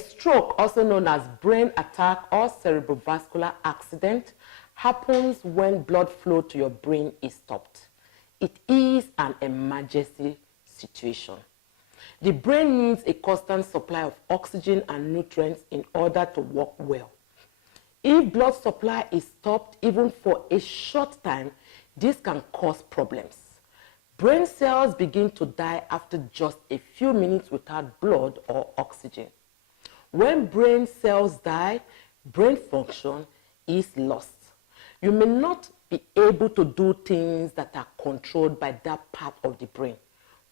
stroke, also known as brain attack or cerebrovascular accident, happens when blood flow to your brain is stopped. It is an emergency situation. The brain needs a constant supply of oxygen and nutrients in order to work well. If blood supply is stopped even for a short time, this can cause problems. Brain cells begin to die after just a few minutes without blood or oxygen. When brain cells die, brain function is lost. You may not be able to do things that are controlled by that part of the brain.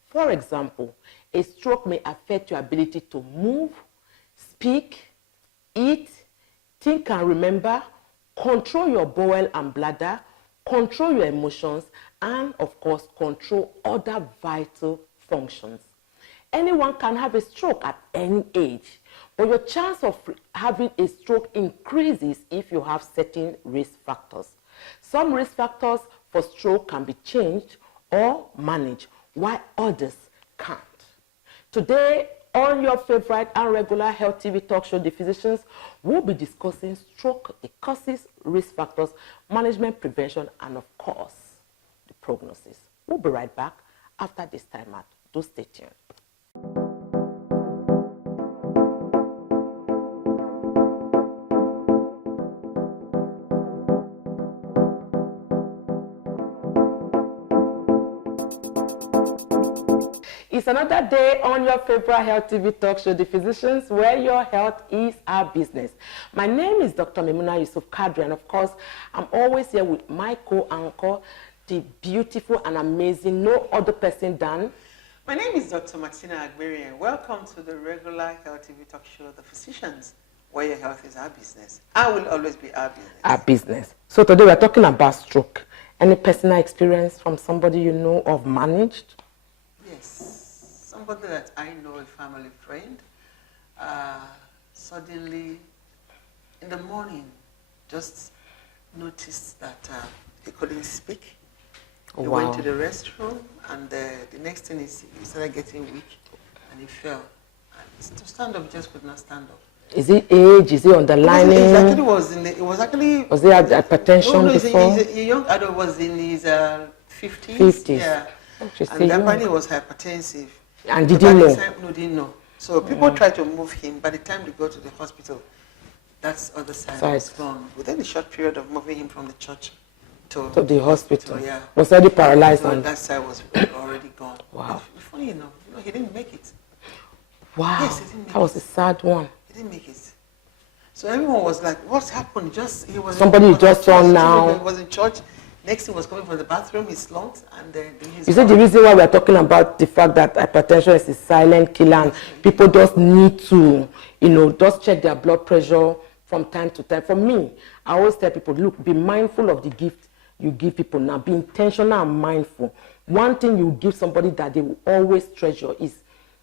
For example, a stroke may affect your ability to move, speak, eat, think and remember, control your bowel and bladder, control your emotions, and of course, control other vital functions. Anyone can have a stroke at any age, but your chance of having a stroke increases if you have certain risk factors. Some risk factors for stroke can be changed or managed, while others can't. Today, on your favorite and regular health TV talk show, The Physicians, we'll be discussing stroke, the causes, risk factors, management, prevention, and of course, the prognosis. We'll be right back after this time out. Do stay tuned. It's another day on your favorite health TV talk show, The Physicians, where your health is our business. My name is Dr. Memuna Yusuf Kadri, and of course, I'm always here with my co-anchor, the beautiful and amazing, no other person than... My name is Dr. Martina Agberi, and welcome to the regular health TV talk show, The Physicians, where your health is our business. I will always be our business. Our business. So today we're talking about stroke. Any personal experience from somebody you know of managed? Yes. Somebody that I know, a family friend, suddenly in the morning just noticed that he couldn't speak. Oh, he wow. went to the restroom, and the next thing is he started getting weak, and he fell. And to stand up, he just could not stand up. Is it age? Is it underlying? Was it hypertension before? He's a young adult, was in his 50s. 50s. Yeah. Oh, and apparently he was hypertensive. And didn't know? No, didn't know. So people tried to move him. By the time they go to the hospital, that other side was gone. Within a short period of moving him from the church to the hospital, yeah, was already paralyzed. So that side was already gone. Wow. But funny enough, he didn't make it. Wow. Yes, he didn't make that was a sad one. He didn't make it. So everyone was like, "What's happened?" He was somebody just saw now. He was in church. Next thing was coming from the bathroom, he slumped, and then you see the reason why we're talking about the fact that hypertension is a silent killer, and people just need to, just check their blood pressure from time to time. For me, I always tell people, look, be mindful of the gift you give people now. Be intentional and mindful. One thing you give somebody that they will always treasure is,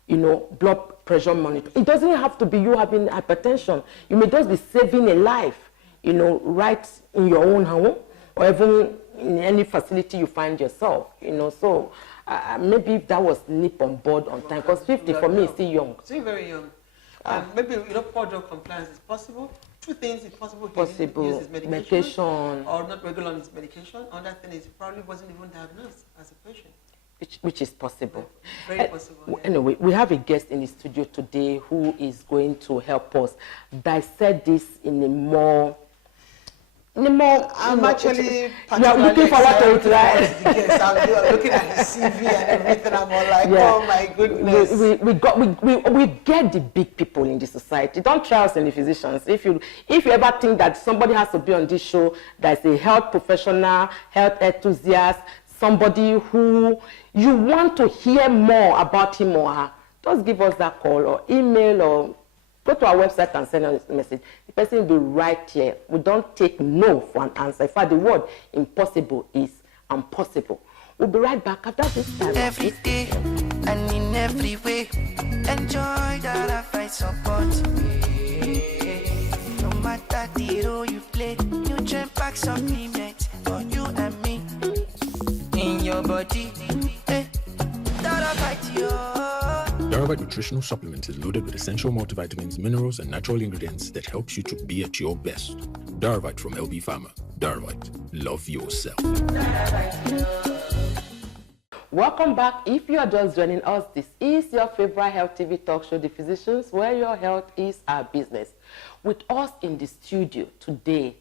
blood pressure monitor. It doesn't have to be you having hypertension. You may just be saving a life, right in your own home, or even in any facility you find yourself, so maybe if that was nip on board on time, because 50 for me is still young. Still very young. Maybe, poor drug compliance is possible. Two things, it's possible. Possible. He uses medication. Or not regular on his medication. Another thing is he probably wasn't even diagnosed as a patient. Which is possible. Very possible. Yeah. Anyway, we have a guest in the studio today who is going to help us dissect this in a more... I'm actually looking forward to it, right? Yes, I'm looking at his CV and everything. I'm all like, oh my goodness. We get the big people in the society. Don't try us in the physicians. If you ever think that somebody has to be on this show, that's a health professional, health enthusiast, somebody who you want to hear more about him or her, just give us that call or email or go to our website and send us a message. The person will be right here. We don't take no for an answer. In fact, the word impossible is impossible. We'll be right back after this time. Every day and in every way, enjoy that I find support. No matter the role you play, nutrient pack supplement for you and me. In your body, that I fight you. Diarovite nutritional supplement is loaded with essential multivitamins, minerals, and natural ingredients that helps you to be at your best. Diarovite from LB Pharma. Diarovite. Love yourself. Welcome back. If you are just joining us, this is your favorite health TV talk show, The Physicians, where your health is our business. With us in the studio today,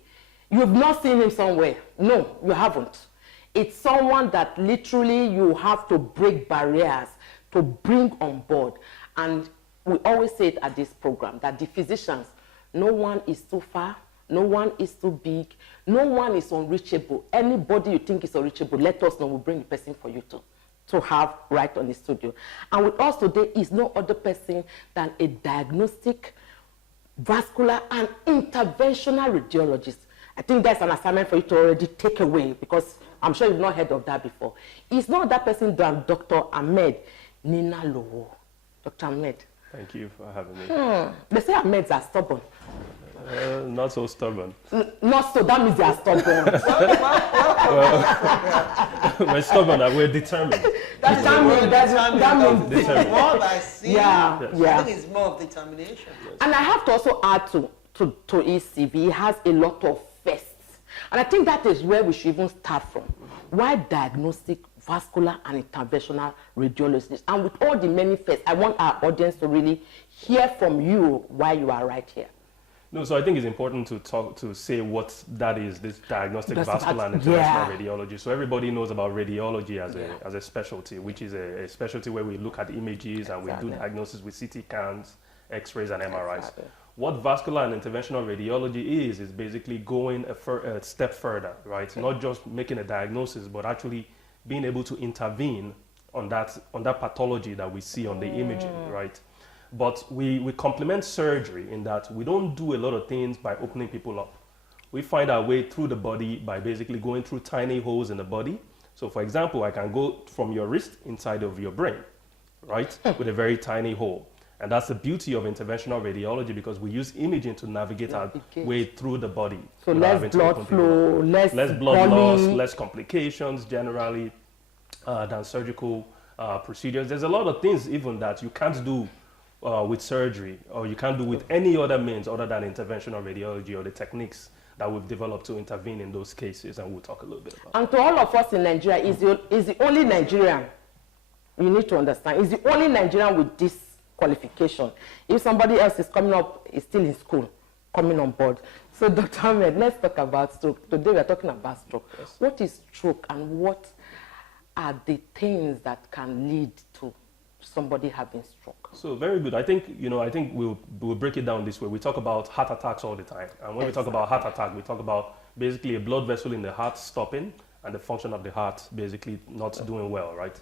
you have not seen him somewhere. No, you haven't. It's someone that literally you have to break barriers to bring on board. And we always say it at this program, that the physicians, no one is too far, no one is too big, no one is unreachable. Anybody you think is unreachable, let us know. We'll bring the person for you to have right on the studio. And with us today is no other person than a diagnostic, vascular, and interventional radiologist. I think that's an assignment for you to already take away, because I'm sure you've not heard of that before. It's not that person than Dr. Ahmed NINALOWO. Dr. Ahmed. Thank you for having me. They say Ahmeds are stubborn. Not so stubborn. Not so, that means they are stubborn. We're stubborn, we're determined. That means determined. What I see, Yeah. I think it's more of determination. Yes. And I have to also add to his CV, he has a lot of firsts. And I think that is where we should even start from. Why diagnostic, vascular, and interventional radiologists? And with all the many firsts, I want our audience to really hear from you why you are right here. No, so I think it's important to say what that is, this diagnostic, vascular, and interventional radiology. So everybody knows about radiology as a specialty, which is a specialty where we look at images and we do diagnosis with CT scans, X-rays, and MRIs. Exactly. What vascular and interventional radiology is basically going a step further, right? Okay. Not just making a diagnosis, but actually being able to intervene on that pathology that we see on the imaging, right? But we complement surgery in that we don't do a lot of things by opening people up. We find our way through the body by basically going through tiny holes in the body. So for example, I can go from your wrist inside of your brain, right? With a very tiny hole. And that's the beauty of interventional radiology, because we use imaging to navigate our way through the body. So less blood flow, less blood loss, less complications generally than surgical procedures. There's a lot of things even that you can't do with surgery, or you can't do with any other means other than interventional radiology or the techniques that we've developed to intervene in those cases, and we'll talk a little bit about. And to all of us in Nigeria, is the only Nigerian, you need to understand, is the only Nigerian with this qualification. If somebody else is coming up, is still in school, coming on board. So Dr. Ahmed, let's talk about stroke. Today we're talking about stroke. Yes. What is stroke, and what are the things that can lead to somebody having stroke? So very good. I think we'll break it down this way. We talk about heart attacks all the time. And when we talk about heart attack, we talk about basically a blood vessel in the heart stopping and the function of the heart basically not doing well, right?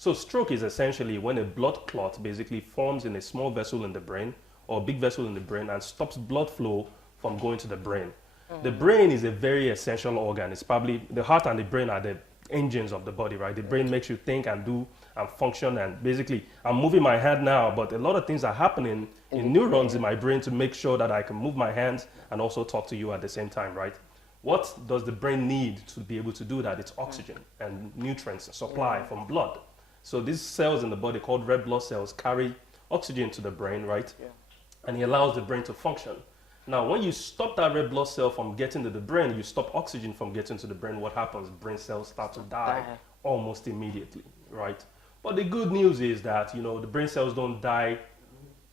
So stroke is essentially when a blood clot basically forms in a small vessel in the brain or a big vessel in the brain and stops blood flow from going to the brain. The brain is a very essential organ. It's probably the heart and the brain are the engines of the body, right? The brain makes you think and do and function, and basically I'm moving my hand now, but a lot of things are happening in neurons in my brain to make sure that I can move my hands and also talk to you at the same time, right? What does the brain need to be able to do that? It's oxygen and nutrients supply from blood. So these cells in the body called red blood cells carry oxygen to the brain, right? And it allows the brain to function. Now, when you stop that red blood cell from getting to the brain, you stop oxygen from getting to the brain, what happens? Brain cells start to die almost immediately, right? But the good news is that, the brain cells don't die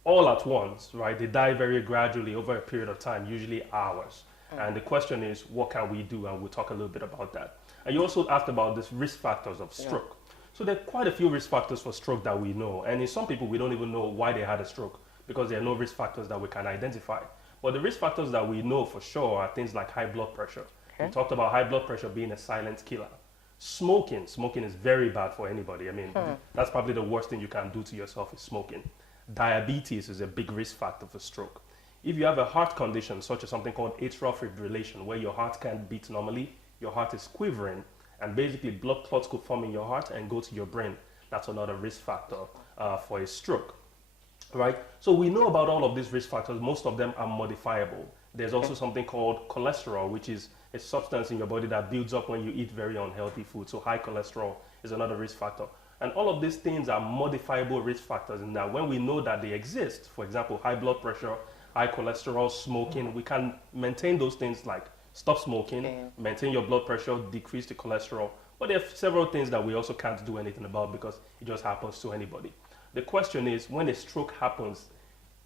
all at once, right? They die very gradually over a period of time, usually hours. And the question is, what can we do? And we'll talk a little bit about that. And you also asked about the risk factors of stroke. So there are quite a few risk factors for stroke that we know. And in some people, we don't even know why they had a stroke because there are no risk factors that we can identify. But the risk factors that we know for sure are things like high blood pressure. We talked about high blood pressure being a silent killer. Smoking is very bad for anybody. I mean, that's probably the worst thing you can do to yourself is smoking. Diabetes is a big risk factor for stroke. If you have a heart condition, such as something called atrial fibrillation, where your heart can't beat normally, your heart is quivering, and basically blood clots could form in your heart and go to your brain. That's another risk factor for a stroke, right? So we know about all of these risk factors. Most of them are modifiable. There's also something called cholesterol, which is a substance in your body that builds up when you eat very unhealthy food. So high cholesterol is another risk factor. And all of these things are modifiable risk factors in that when we know that they exist, for example, high blood pressure, high cholesterol, smoking, we can maintain those things like stop smoking, maintain your blood pressure, decrease the cholesterol. But there are several things that we also can't do anything about because it just happens to anybody. The question is, when a stroke happens,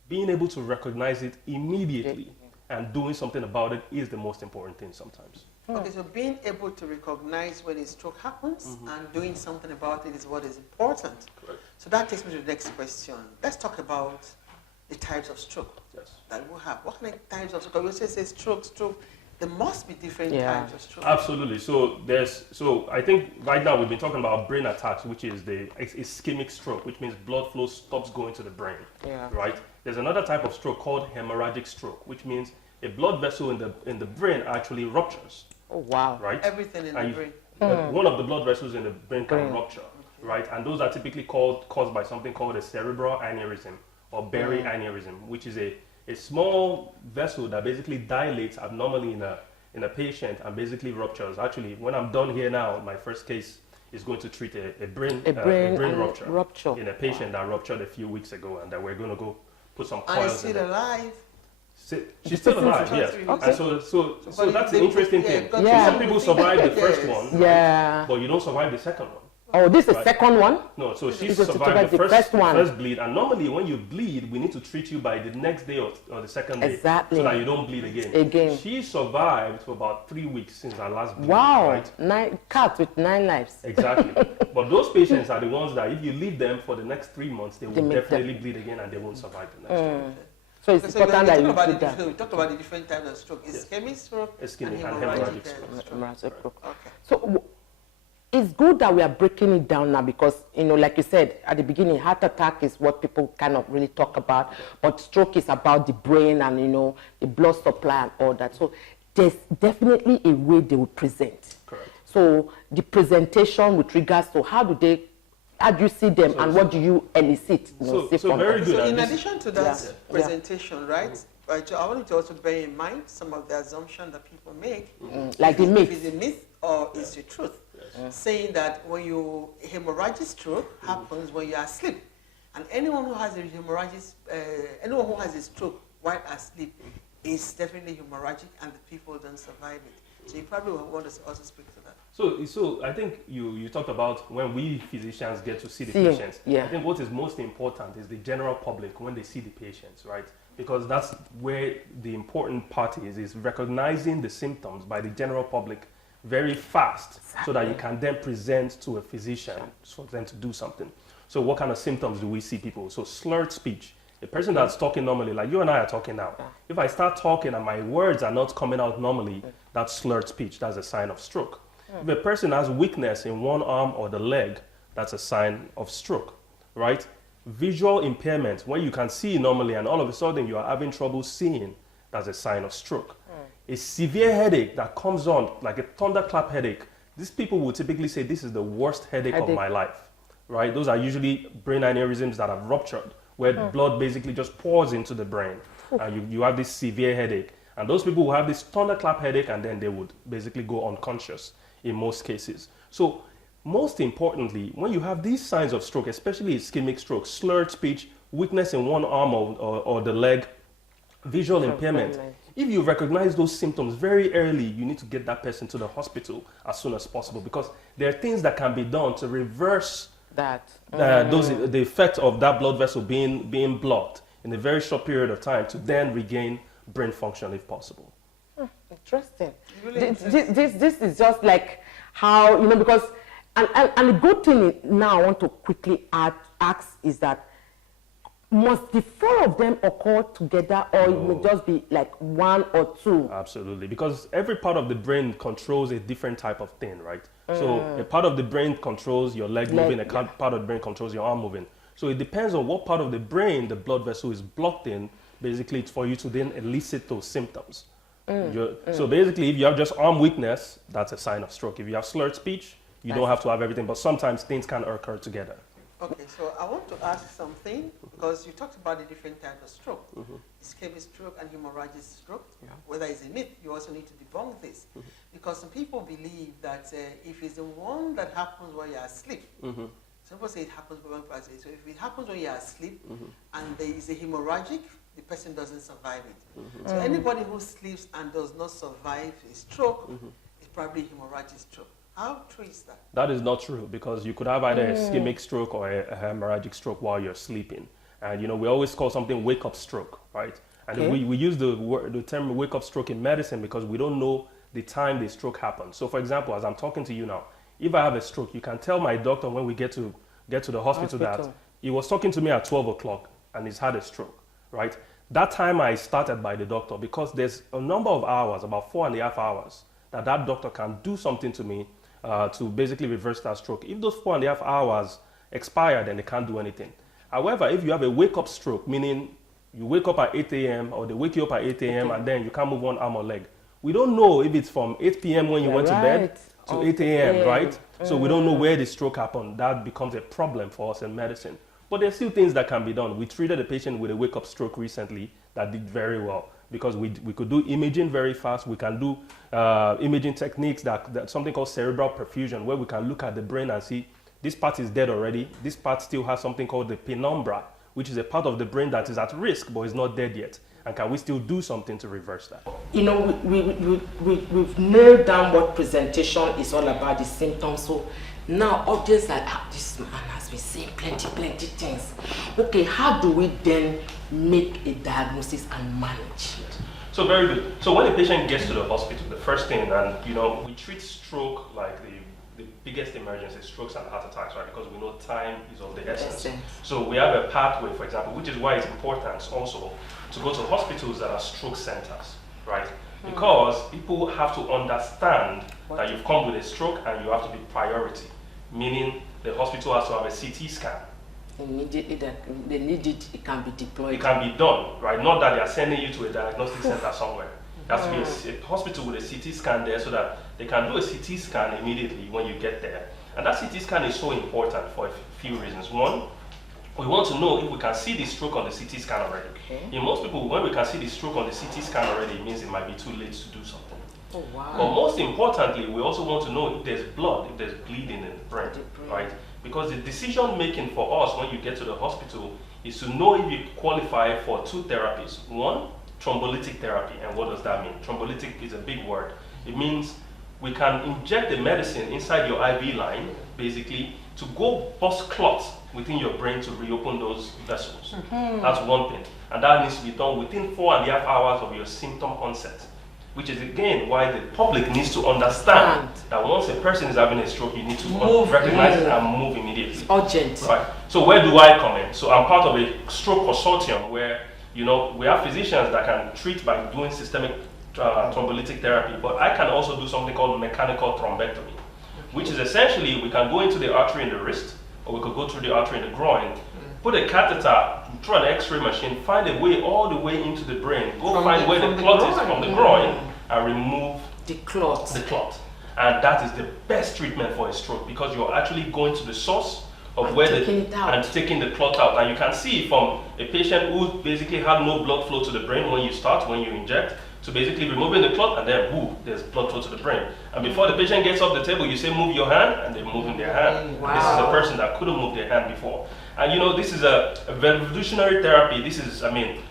being able to recognize it immediately and doing something about it is the most important thing sometimes. Okay, so being able to recognize when a stroke happens and doing something about it is what is important. Correct. So that takes me to the next question. Let's talk about the types of stroke that we have. What kind of types of stroke? We say stroke. There must be different types of stroke. Absolutely. So I think right now we've been talking about brain attacks, which is the ischemic stroke, which means blood flow stops going to the brain. Right? There's another type of stroke called hemorrhagic stroke, which means a blood vessel in the brain actually ruptures. Oh, wow. Right? Everything in the brain. One of the blood vessels in the brain can rupture. Right? And those are typically caused by something called a cerebral aneurysm or berry aneurysm, which is a small vessel that basically dilates abnormally in a patient and basically ruptures. Actually, when I'm done here now, my first case is going to treat a brain rupture in a patient that ruptured a few weeks ago, and that we're going to go put some coils in. And is still alive? She's still alive, yes. Okay. And so that's the interesting thing. Some people survive the first one, but you don't survive the second one. Oh, this is the second one? No, so she survived the first bleed. And normally when you bleed, we need to treat you by the next day or the second day. Exactly. So that you don't bleed again. She survived for about 3 weeks since her last bleed. Wow. Right? Cat with 9 lives. Exactly. But those patients are the ones that if you leave them for the next 3 months, they will definitely bleed again and they won't survive the next one. So it's important that you do that. We talked about the different types of stroke. Ischemic stroke, ischemic and hemorrhagic stroke. Okay. So it's good that we are breaking it down now because, like you said at the beginning, heart attack is what people kind of really talk about, but stroke is about the brain and, the blood supply and all that. So there's definitely a way they will present. Correct. So the presentation with regards to how do you see them and what do you elicit? So very good. So in addition to that presentation, right? I want you to also bear in mind some of the assumptions that people make. Like the myth. If it's a myth or it's the truth. Saying that when hemorrhagic stroke happens when you are asleep, and anyone who has anyone who has a stroke while asleep is definitely hemorrhagic, and the people don't survive it. So you probably want to also speak to that. So I think you talked about when we physicians get to see the patients. Yeah. I think what is most important is the general public when they see the patients, right? Because that's where the important part is recognizing the symptoms by the general public very fast so that you can then present to a physician for them to do something. So what kind of symptoms do we see people? So slurred speech. A person that's talking normally, like you and I are talking now, if I start talking and my words are not coming out normally, that's slurred speech. That's a sign of stroke. If a person has weakness in one arm or the leg, that's a sign of stroke, right? Visual impairment, when you can see normally and all of a sudden you are having trouble seeing, that's a sign of stroke. A severe headache that comes on, like a thunderclap headache, these people will typically say this is the worst headache of my life, right? Those are usually brain aneurysms that have ruptured, where blood basically just pours into the brain. And you have this severe headache. And those people will have this thunderclap headache and then they would basically go unconscious in most cases. So most importantly, when you have these signs of stroke, especially ischemic stroke, slurred speech, weakness in one arm or the leg, visual impairment, if you recognize those symptoms very early, you need to get that person to the hospital as soon as possible because there are things that can be done to reverse the effect of that blood vessel being blocked in a very short period of time to then regain brain function if possible. Interesting. Really this is just like how, because, and the good thing now I want to quickly ask is that must the 4 of them occur together or it may just be like 1 or 2? Absolutely, because every part of the brain controls a different type of thing, right? So a part of the brain controls your leg moving, part of the brain controls your arm moving. So it depends on what part of the brain the blood vessel is blocked in, basically it's for you to then elicit those symptoms. So basically if you have just arm weakness, that's a sign of stroke. If you have slurred speech, you don't have to have everything, but sometimes things can occur together. Okay, so I want to ask something because you talked about the different types of stroke, ischemic stroke and hemorrhagic stroke. Whether it's a myth, you also need to debunk this because some people believe that if it's the one that happens while you're asleep, Some people say it happens when people say, so if it happens when you're asleep and there is a hemorrhagic, the person doesn't survive it. So anybody who sleeps and does not survive a stroke is probably a hemorrhagic stroke. How true is that? That is not true, because you could have either a ischemic stroke or a hemorrhagic stroke while you're sleeping. And, we always call something wake-up stroke, right? And we use the term wake-up stroke in medicine because we don't know the time the stroke happens. So, for example, as I'm talking to you now, if I have a stroke, you can tell my doctor when we get to the hospital that he was talking to me at 12 o'clock and he's had a stroke, right? That time I started by the doctor, because there's a number of hours, about 4.5 hours, that doctor can do something to me to basically reverse that stroke. If those 4.5 hours expire, then they can't do anything. However, if you have a wake-up stroke, meaning you wake up at 8 a.m. or they wake you up at 8 a.m. and then you can't move one arm or leg, we don't know if it's from 8 p.m. when you went to bed to 8 a.m., right? So we don't know where the stroke happened. That becomes a problem for us in medicine. But there's still things that can be done. We treated a patient with a wake-up stroke recently that did very well, because we could do imaging very fast. We can do imaging techniques that something called cerebral perfusion, where we can look at the brain and see this part is dead already. This part still has something called the penumbra, which is a part of the brain that is at risk but is not dead yet. And can we still do something to reverse that? We've nailed down what presentation is all about, the symptoms. So now, audience like, this man has been saying plenty things. Okay, how do we then make a diagnosis and manage it? So very good. So when a patient gets to the hospital, the first thing, and we treat stroke like the biggest emergency, strokes and heart attacks, right? Because we know time is of the essence. So we have a pathway, for example, which is why it's important also to go to hospitals that are stroke centers, right? Because people have to understand that you've come with a stroke and you have to be priority, meaning the hospital has to have a CT scan. Immediately they need it, it can be deployed. It can be done, right? Not that they are sending you to a diagnostic center somewhere. There has to be a hospital with a CT scan there so that they can do a CT scan immediately when you get there. And that CT scan is so important for a few reasons. One, we want to know if we can see the stroke on the CT scan already. In most people, when we can see the stroke on the CT scan already, it means it might be too late to do something. Oh, wow. But most importantly, we also want to know if there's blood, if there's bleeding in the brain, right? Because the decision making for us when you get to the hospital is to know if you qualify for two therapies. One, thrombolytic therapy. And what does that mean? Thrombolytic is a big word. It means we can inject the medicine inside your IV line, basically, to go bust clots within your brain to reopen those vessels. That's one thing. And that needs to be done within 4.5 hours of your symptom onset, which is again why the public needs to understand that once a person is having a stroke, you need to recognize it and move immediately. It's urgent. Right. So where do I come in? So I'm part of a stroke consortium where we have physicians that can treat by doing systemic thrombolytic therapy, but I can also do something called mechanical thrombectomy, which is essentially we can go into the artery in the wrist, or we could go through the artery in the groin, put a catheter through an X-ray machine, find a way all the way into the brain, find where the clot is from the groin, and remove the clot. And that is the best treatment for a stroke, because you're actually going to the source of and taking the clot out. And you can see from a patient who basically had no blood flow to the brain when you inject, to basically removing the clot, and then boom, there's blood flow to the brain. And before the patient gets off the table, you say move your hand, and they're moving their hand. Wow. This is a person that couldn't move their hand before. And this is a revolutionary therapy. This is,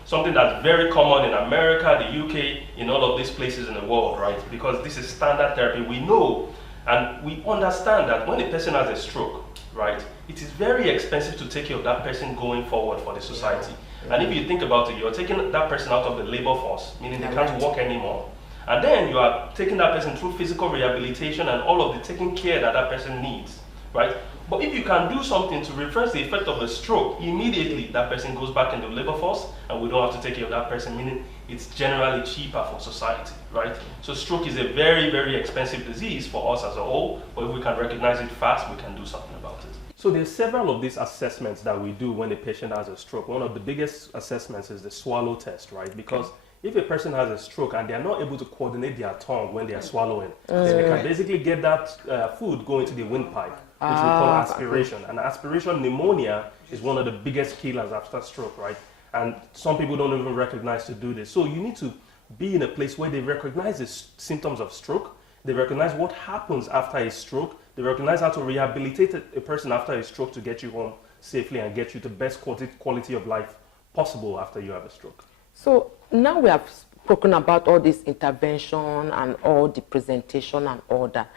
something that's very common in America, the UK, in all of these places in the world, right? Because this is standard therapy. We know and we understand that when a person has a stroke, right, it is very expensive to take care of that person going forward for the society. And if you think about it, you're taking that person out of the labor force, meaning they can't walk anymore. And then you are taking that person through physical rehabilitation and all of the taking care that person needs, right? But if you can do something to reverse the effect of a stroke, immediately that person goes back into the labor force and we don't have to take care of that person, meaning it's generally cheaper for society, right? So stroke is a very, very expensive disease for us as a whole, but if we can recognize it fast, we can do something about it. So there's several of these assessments that we do when a patient has a stroke. One of the biggest assessments is the swallow test, right? Because if a person has a stroke and they're not able to coordinate their tongue when they're swallowing, then they can basically get that food going to the windpipe, which we call aspiration. And aspiration pneumonia is one of the biggest killers after stroke, right? And some people don't even recognize to do this. So you need to be in a place where they recognize the symptoms of stroke. They recognize what happens after a stroke. They recognize how to rehabilitate a person after a stroke to get you home safely and get you the best quality of life possible after you have a stroke. So now we have spoken about all this intervention and all the presentation and all that.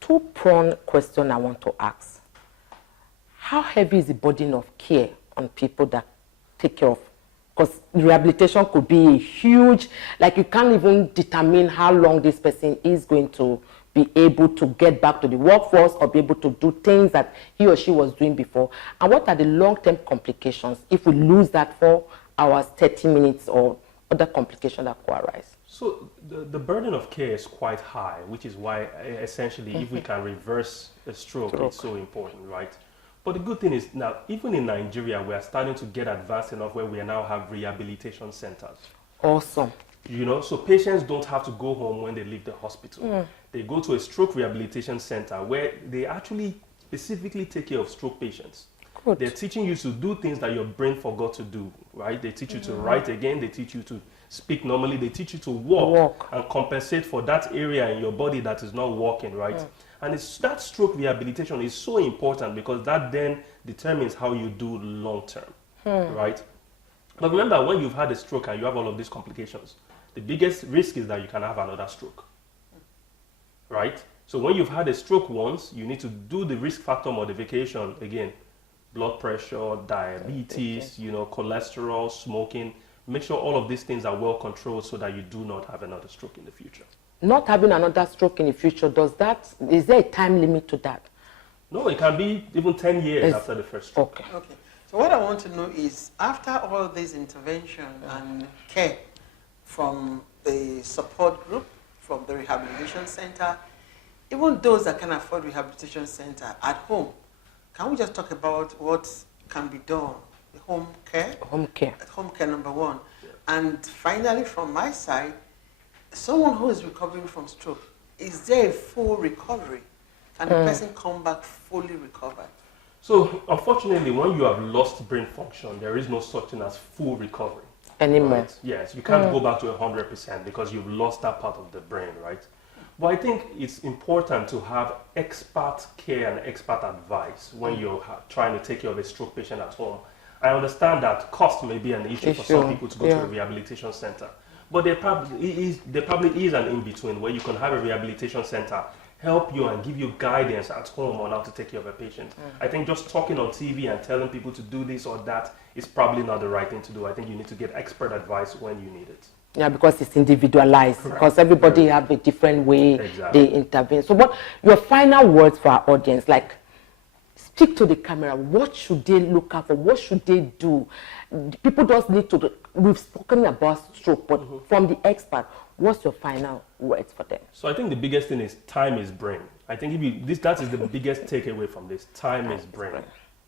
Two-pronged question I want to ask. How heavy is the burden of care on people that take care of? Because rehabilitation could be a huge, like you can't even determine how long this person is going to be able to get back to the workforce or be able to do things that he or she was doing before. And what are the long-term complications if we lose that 4 hours, 30 minutes or other complications that could arise? So the burden of care is quite high, which is why essentially if we can reverse a stroke, it's so important, right? But the good thing is now, even in Nigeria, we are starting to get advanced enough where we now have rehabilitation centers. Awesome. You know, so patients don't have to go home when they leave the hospital. They go to a stroke rehabilitation center where they actually specifically take care of stroke patients. Good. They're teaching you to do things that your brain forgot to do, right? They teach you to write again. They teach you to speak normally. They teach you to walk. And compensate for that area in your body that is not working, right? And that stroke rehabilitation is so important because that then determines how you do long term, right? But remember, when you've had a stroke and you have all of these complications, the biggest risk is that you can have another stroke, right? So when you've had a stroke once, you need to do the risk factor modification again. Blood pressure, diabetes, you know, cholesterol, smoking. Make sure all of these things are well controlled so that you do not have another stroke in the future. Not having another stroke in the future, is there a time limit to that? No, it can be even 10 years after the first stroke. Okay. Okay. So what I want to know is, after all this intervention and care from the support group, from the rehabilitation center, even those that can afford rehabilitation center at home, can we just talk about what can be done? The home care? Home care. Home care, number one. And finally, from my side, someone who is recovering from stroke, is there a full recovery? Can the person come back fully recovered? So, unfortunately, when you have lost brain function, there is no such thing as full recovery. Anymore. Right? Yes, you can't go back to 100% because you've lost that part of the brain, right? But I think it's important to have expert care and expert advice when you're trying to take care of a stroke patient at home. I understand that cost may be an issue for some people to go to a rehabilitation center. But there probably is an in-between where you can have a rehabilitation center help you and give you guidance at home on how to take care of a patient. I think just talking on TV and telling people to do this or that is probably not the right thing to do. I think you need to get expert advice when you need it. Yeah, because it's individualized. Correct. Because everybody have a different way they intervene. So what your final words for our audience, like speak to the camera, what should they look out for? What should they do? People just need to, we've spoken about stroke, but from the expert, what's your final words for them? So I think the biggest thing is time is brain. I think that is the biggest takeaway from this. Time is brain.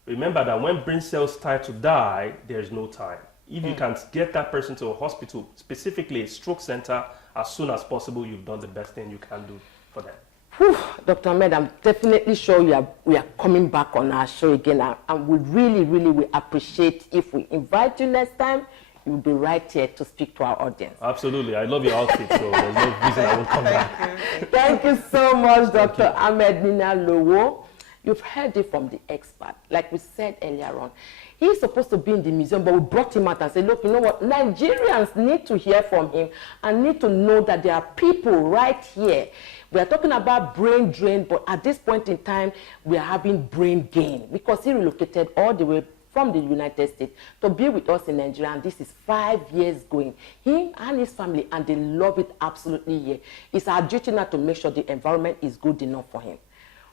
Remember that when brain cells start to die, there's no time. If you can get that person to a hospital, specifically a stroke center, as soon as possible, you've done the best thing you can do for them. Whew, Dr. Ahmed, I'm definitely sure we are coming back on our show again, and we really appreciate if we invite you next time. You'll be right here to speak to our audience. Absolutely. I love your outfit, so there's no reason I won't come back. Thank you so much, Dr. Ahmed NINALOWO. You've heard it from the expert. Like we said earlier on, he's supposed to be in the museum, but we brought him out and said, look, you know what? Nigerians need to hear from him and need to know that there are people right here. We are talking about brain drain, but at this point in time, we are having brain gain because he relocated all the way from the United States to be with us in Nigeria, and this is 5 years going. Him and his family, and they love it absolutely here. It's our duty now to make sure the environment is good enough for him.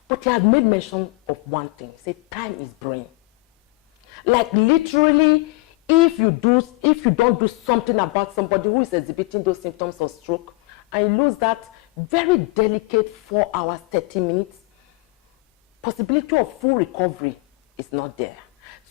But he has made mention of one thing. He said, time is brain. Like literally, if you don't do something about somebody who is exhibiting those symptoms of stroke, and you lose that very delicate 4 hours, 30 minutes, possibility of full recovery is not there.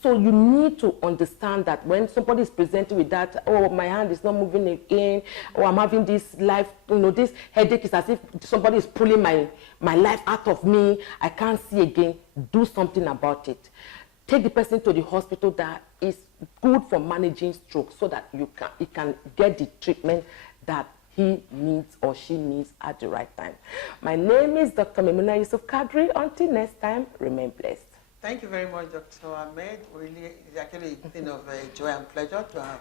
So you need to understand that when somebody is presenting with that, oh, my hand is not moving again, or I'm having this life, this headache is as if somebody is pulling my life out of me, I can't see again, do something about it. Take the person to the hospital that is good for managing stroke so that he can get the treatment that he needs or she needs at the right time. My name is Dr. Memuna Yusuf Kadri. Until next time, remain blessed. Thank you very much, Dr. Ahmed. Really, it's actually a thing of joy and pleasure to have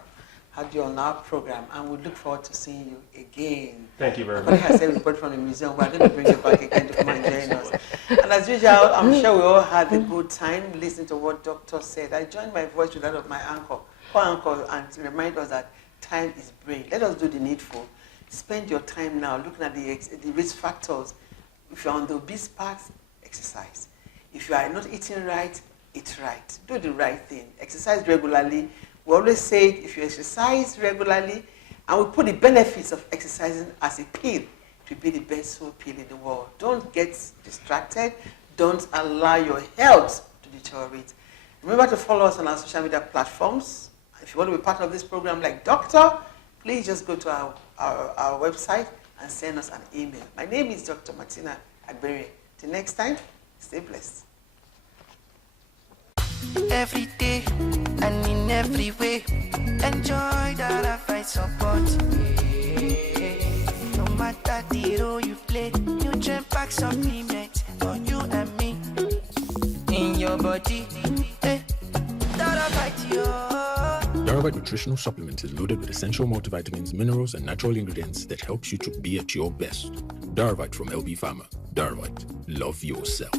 had you on our program, and we look forward to seeing you again. Thank you very Like much. I said, we brought from the museum. We're going to bring you back again to come and join us. And as usual, I'm sure we all had a good time listening to what Doctor said. I joined my voice with that of my co-anchor, and to remind us that time is brain. Let us do the needful. Spend your time now looking at the risk factors. If you're on the obese path, exercise. If you are not eating right, eat right. Do the right thing. Exercise regularly. We always say if you exercise regularly, and we put the benefits of exercising as a pill, to be the best soul pill in the world. Don't get distracted. Don't allow your health to deteriorate. Remember to follow us on our social media platforms. If you want to be part of this program like Doctor, please just go to our website and send us an email. My name is Dr. Martina Agbere. Till next time, stay blessed. Every day and in every way, enjoy that I find support. No matter the role you play, nutrient pack supplement for you and me. In your body, that I fight you. Daravite nutritional supplement is loaded with essential multivitamins, minerals, and natural ingredients that helps you to be at your best. Daravite from LB Pharma. Daravite, love yourself.